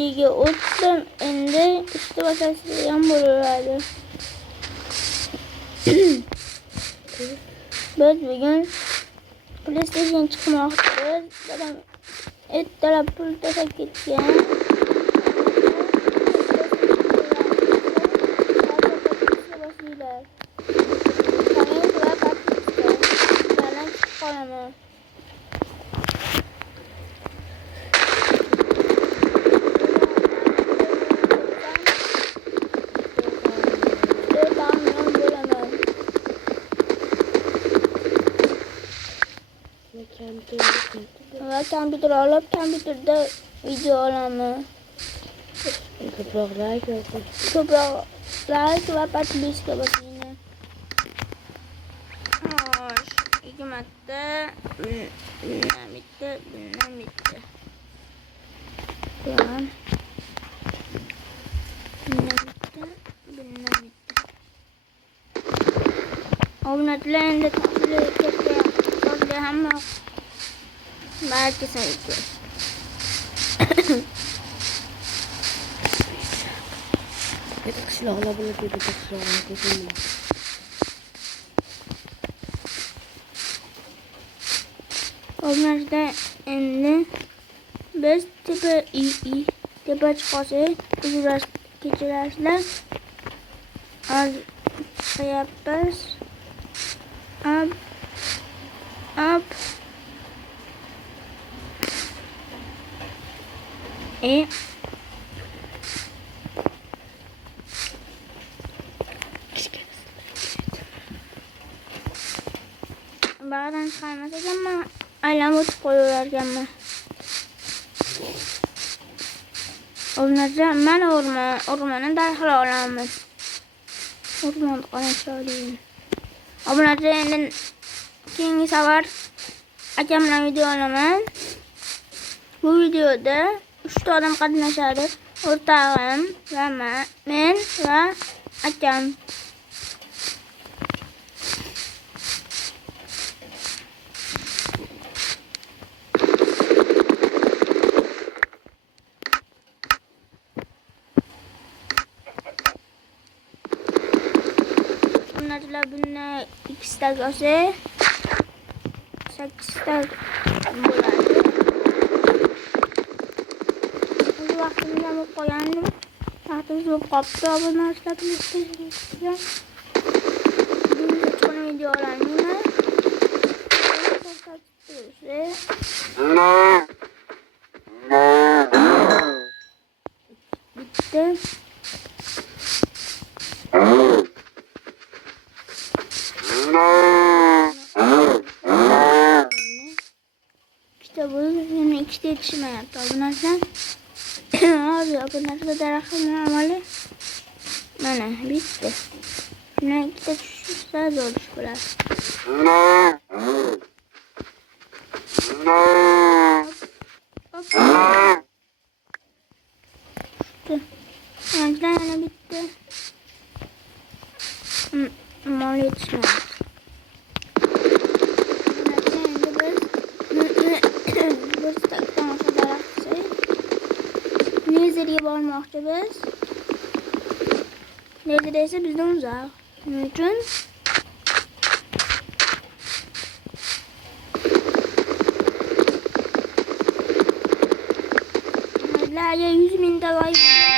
İyi o'tdim, endi ishni boshlashim bo'ladi. Biz bugun PlayStation chiqmoqda. Dadam ertalab pul tashlab ketgan. Ve kompütür alıp kompütürde video alalım. Ko'proq like ve подписка basın. Hoş. İki madde. Bitti. Tamam. Bitti. Oynatlarında tatlı kepke. Orada hem belki sanki. silahla bunu bir silahla kesin. Onlarda endi biz tepe çıkası geçiraslar az yapız up Bazen kaymasız ama alamet koyuyorlar ama. Onlarca ben ormanın derhal olamaz. Orman konuşuyorum. Onlarca yeniden kingi savar akşamla video olamaz. Bu videoda 3 adam katlaşardı. Ortağım ve ben ve akşam. Bunlarla bununla ikisi de göze 8'de bulardı. Bu vaktini yapıp koyandım. Artık çok kaptı bunlarla birlikte. Bugün çıkan videolarını bitti. İşte bu yine ikisi yetişme yaptı. Bunlardan abi bunlarla derakım amalı. Bana bitti. Yine ikisi düşüşler zor düşüyorlar. İşte. Yani bitti. Mal yetişme yaptı. Nezir'e varmakta biz. Nezir'e ise bizden uzak. Bunun için Nezir'e 100.000 like